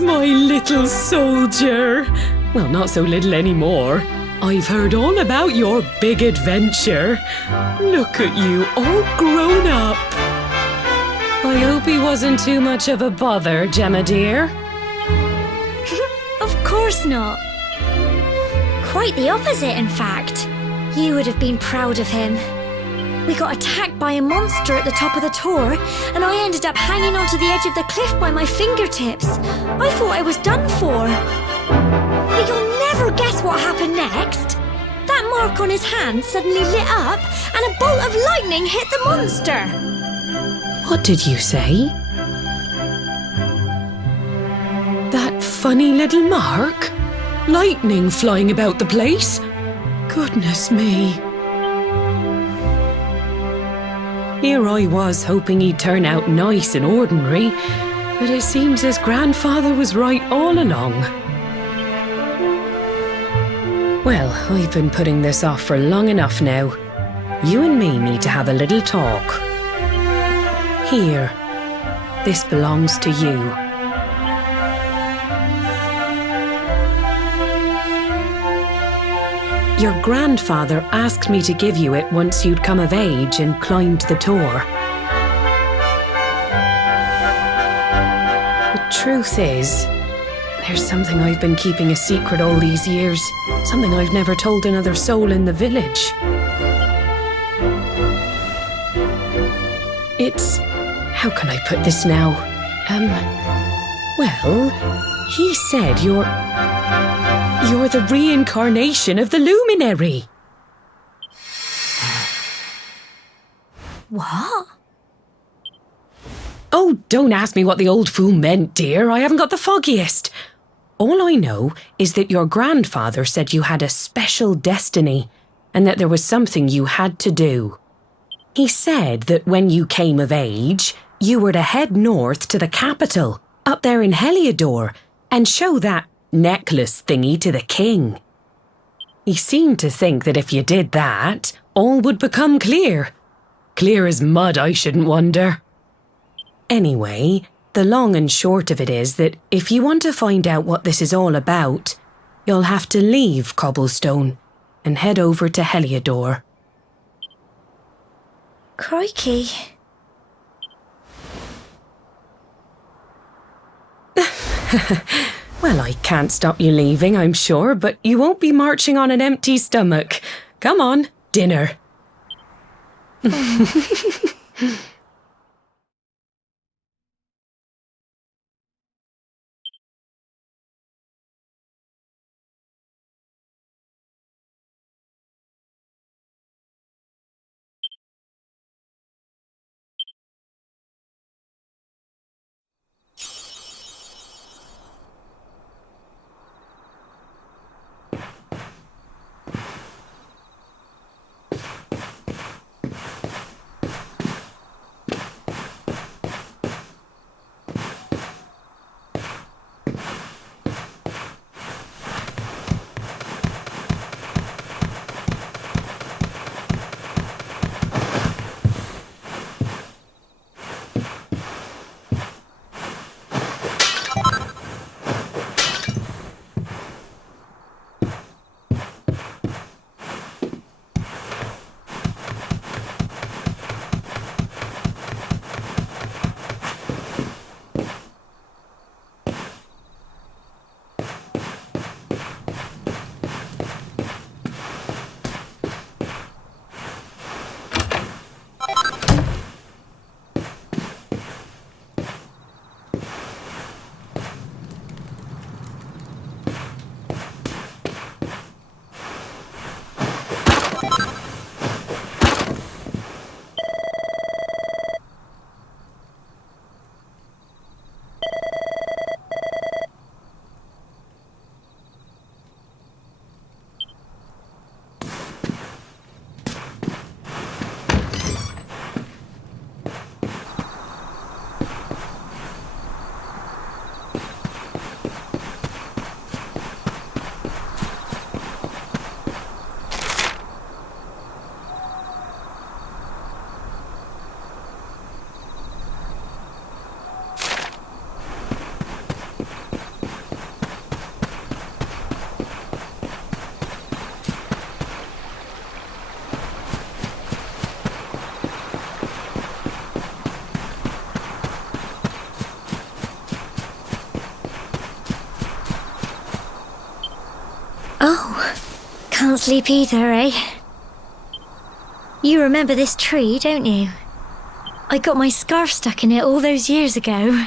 My little soldier. Well, not so little anymore. I've heard all about your big adventure. Look at you, all grown up. I hope he wasn't too much of a bother, Gemma dear. Of course not. Quite the opposite, in fact. You would have been proud of him. We got attacked by a monster at the top of the tor, and I ended up hanging onto the edge of the cliff by my fingertips. I thought I was done for. But you'll never guess what happened next. That mark on his hand suddenly lit up, and a bolt of lightning hit the monster. What did you say? That funny little mark? Lightning flying about the place? Goodness me. Here I was hoping he'd turn out nice and ordinary, but it seems his grandfather was right all along. Well, I've been putting this off for long enough now. You and me need to have a little talk. Here, this belongs to you. Your grandfather asked me to give you it once you'd come of age and climbed the tor. The truth is, there's something I've been keeping a secret all these years. Something I've never told another soul in the village. It's... how can I put this now? Well, he said you're the reincarnation of the luminary. What? Oh, don't ask me what the old fool meant, dear. I haven't got the foggiest. All I know is that your grandfather said you had a special destiny and that there was something you had to do. He said that when you came of age, you were to head north to the capital, up there in Heliodor, and show that necklace thingy to the king. He seemed to think that if you did that, all would become clear. Clear as mud, I shouldn't wonder. Anyway, the long and short of it is that if you want to find out what this is all about, you'll have to leave Cobblestone and head over to Heliodor. Crikey. Well, I can't stop you leaving, I'm sure, but you won't be marching on an empty stomach. Come on, dinner. Oh, can't sleep either, eh? You remember this tree, don't you? I got my scarf stuck in it all those years ago.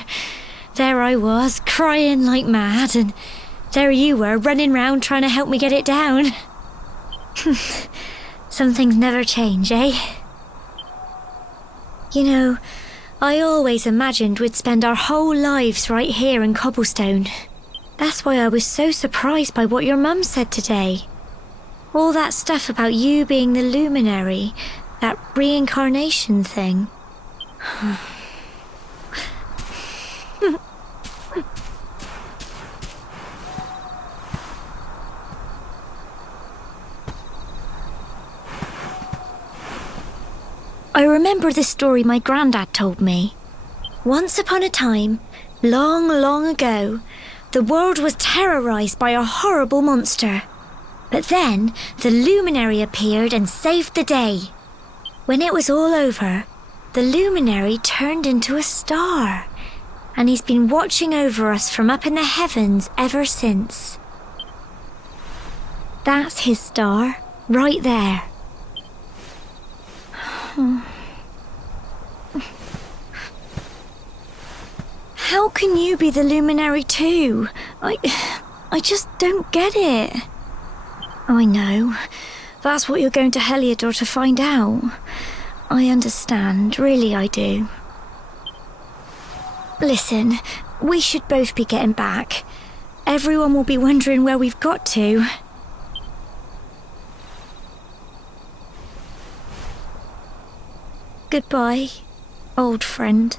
There I was, crying like mad, and there you were, running round trying to help me get it down. Some things never change, eh? You know, I always imagined we'd spend our whole lives right here in Cobblestone. That's why I was so surprised by what your mum said today. All that stuff about you being the luminary, that reincarnation thing. I remember the story my granddad told me. Once upon a time, long, long ago, the world was terrorized by a horrible monster. But then, the luminary appeared and saved the day. When it was all over, the luminary turned into a star. And he's been watching over us from up in the heavens ever since. That's his star, right there. How can you be the luminary too? I just don't get it. I know. That's what you're going to Heliodor to find out. I understand, really I do. Listen, we should both be getting back. Everyone will be wondering where we've got to. Goodbye, old friend.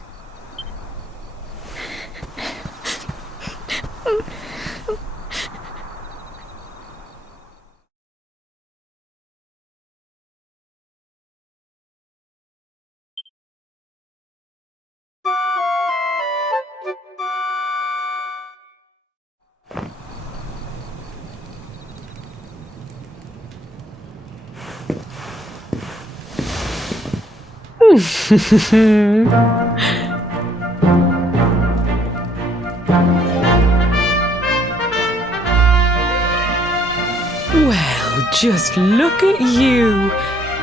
Well, just look at you.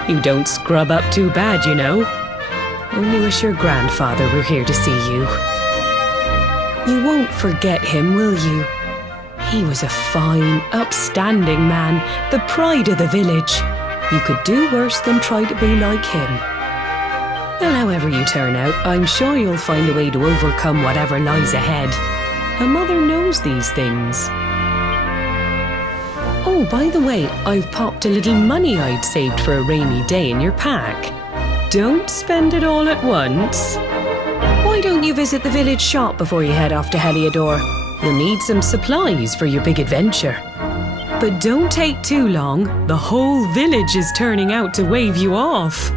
You don't scrub up too bad, you know. Only wish your grandfather were here to see you. You won't forget him, will you? He was a fine, upstanding man, the pride of the village. You could do worse than try to be like him. Well, however you turn out, I'm sure you'll find a way to overcome whatever lies ahead. A mother knows these things. Oh, by the way, I've popped a little money I'd saved for a rainy day in your pack. Don't spend it all at once. Why don't you visit the village shop before you head off to Heliodor? You'll need some supplies for your big adventure. But don't take too long. The whole village is turning out to wave you off.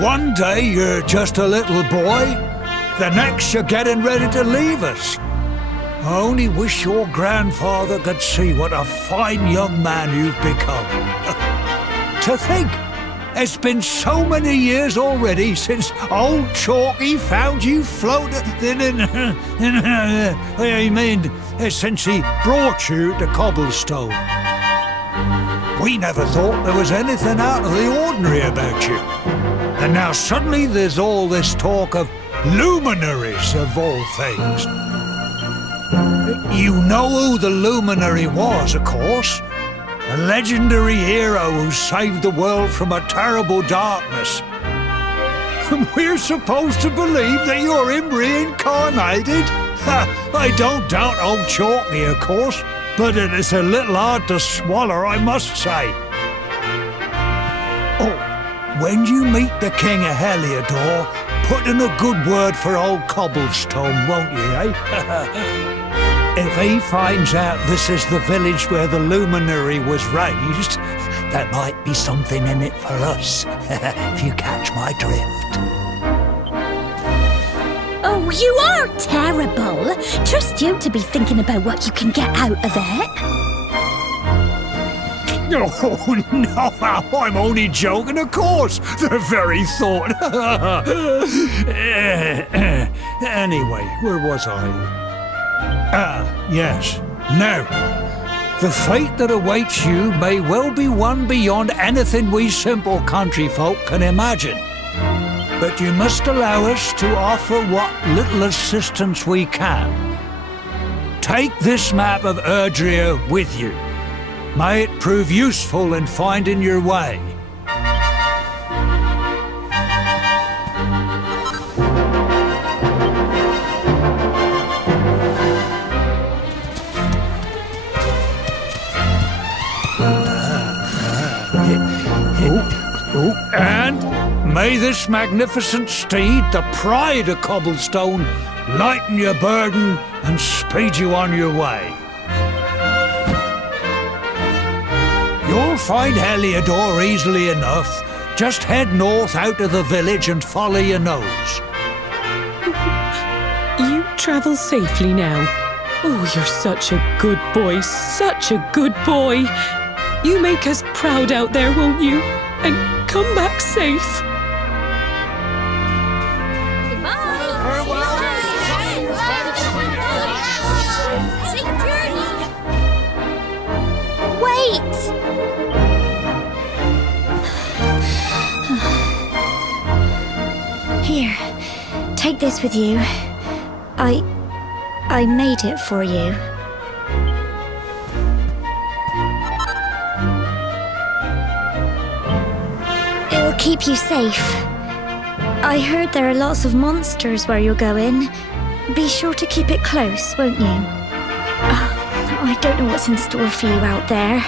One day you're just a little boy, the next you're getting ready to leave us. I only wish your grandfather could see what a fine young man you've become. To think, it's been so many years already since old Chalky found you floating since he brought you to Cobblestone. We never thought there was anything out of the ordinary about you. And now suddenly there's all this talk of luminaries of all things. You know who the luminary was, of course. A legendary hero who saved the world from a terrible darkness. And we're supposed to believe that you're him reincarnated? I don't doubt old Chalky, of course, but it is a little hard to swallow, I must say. Oh, when you meet the King of Heliodor, put in a good word for old Cobblestone, won't you, eh? If he finds out this is the village where the luminary was raised, there might be something in it for us, if you catch my drift. Oh, you are terrible. Trust you to be thinking about what you can get out of it. Oh, no, I'm only joking, of course. The very thought. Anyway, where was I? Yes. Now, the fate that awaits you may well be one beyond anything we simple country folk can imagine. But you must allow us to offer what little assistance we can. Take this map of Erdrea with you. May it prove useful in finding your way. And may this magnificent steed, the pride of Cobblestone, lighten your burden and speed you on your way. You'll find Heliodor easily enough. Just head north out of the village and follow your nose. You travel safely now. Oh, you're such a good boy, such a good boy. You make us proud out there, won't you? And come back safe. Wait! Here, take this with you. I made it for you. It'll keep you safe. I heard there are lots of monsters where you're going. Be sure to keep it close, won't you? I don't know what's in store for you out there,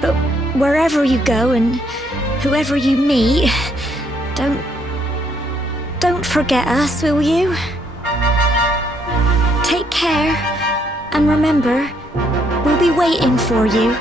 but wherever you go and whoever you meet, don't forget us, will you? Take care, and remember, we'll be waiting for you.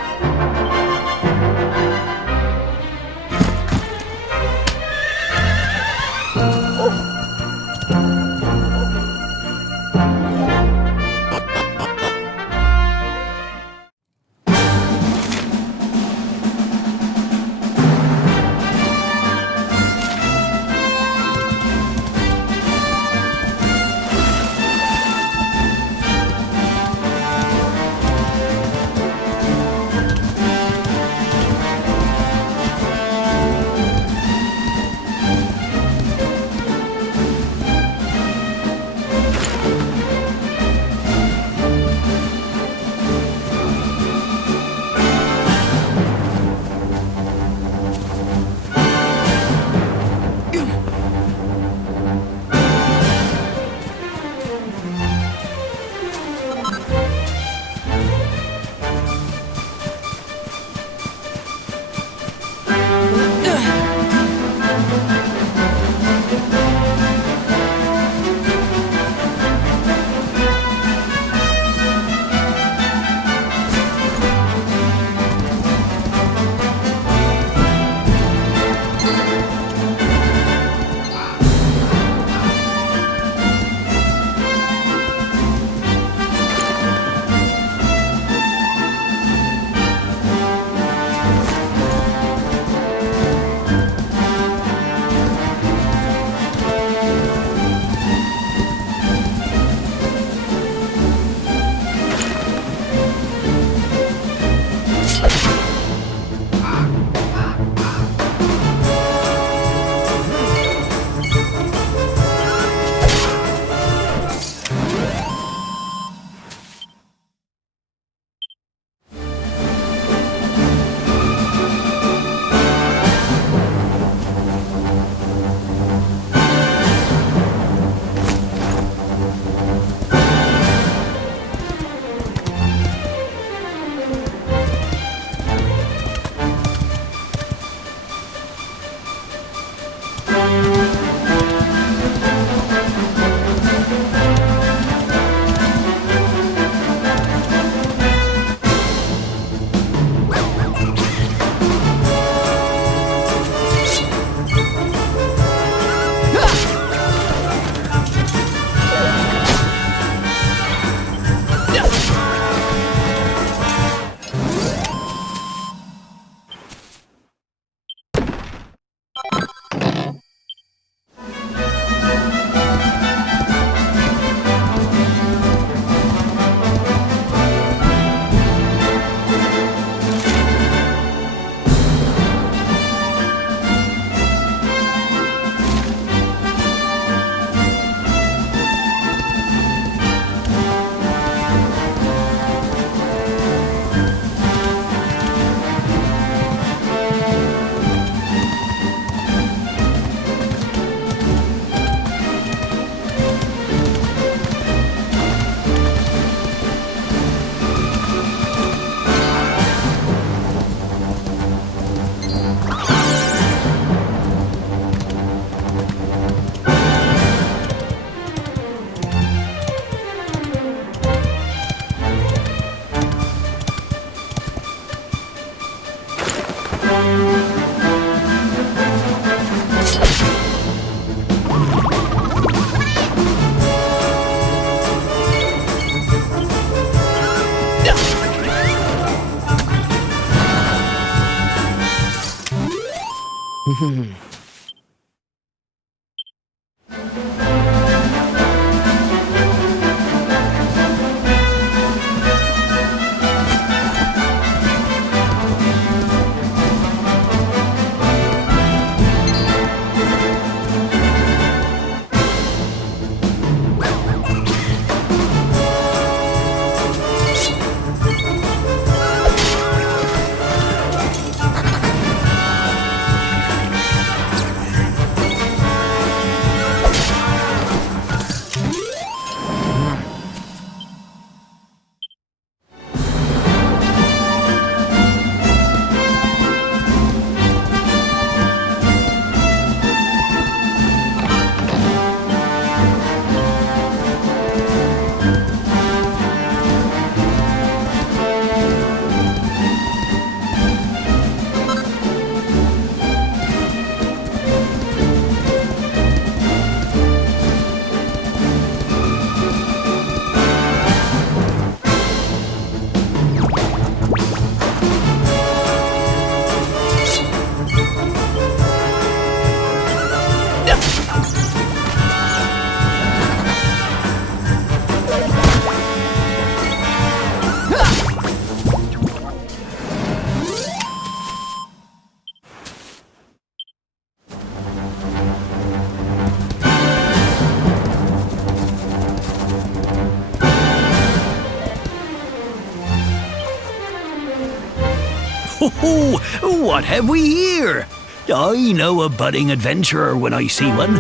Oh, what have we here? I know a budding adventurer when I see one.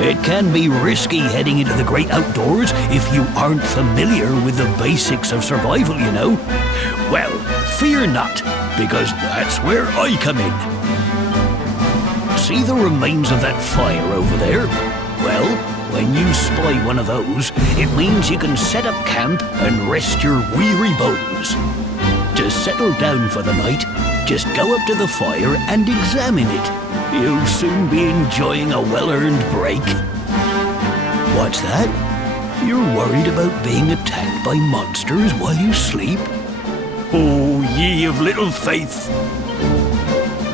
It can be risky heading into the great outdoors if you aren't familiar with the basics of survival, you know. Well, fear not, because that's where I come in. See the remains of that fire over there? Well, when you spy one of those, it means you can set up camp and rest your weary bones. To settle down for the night, just go up to the fire and examine it. You'll soon be enjoying a well-earned break. What's that? You're worried about being attacked by monsters while you sleep? Oh, ye of little faith!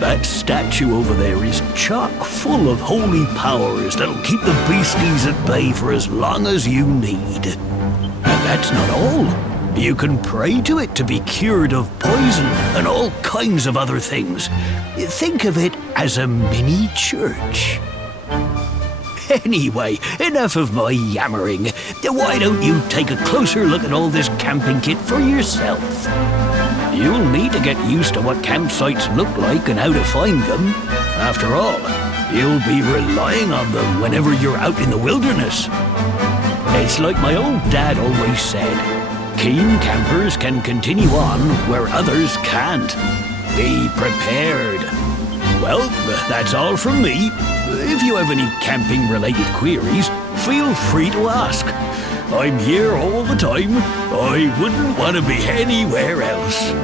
That statue over there is chock full of holy powers that'll keep the beasties at bay for as long as you need. And that's not all. You can pray to it to be cured of poison and all kinds of other things. Think of it as a mini church. Anyway, enough of my yammering. Why don't you take a closer look at all this camping kit for yourself? You'll need to get used to what campsites look like and how to find them. After all, you'll be relying on them whenever you're out in the wilderness. It's like my old dad always said. Keen campers can continue on where others can't. Be prepared. Well, that's all from me. If you have any camping-related queries, feel free to ask. I'm here all the time. I wouldn't want to be anywhere else.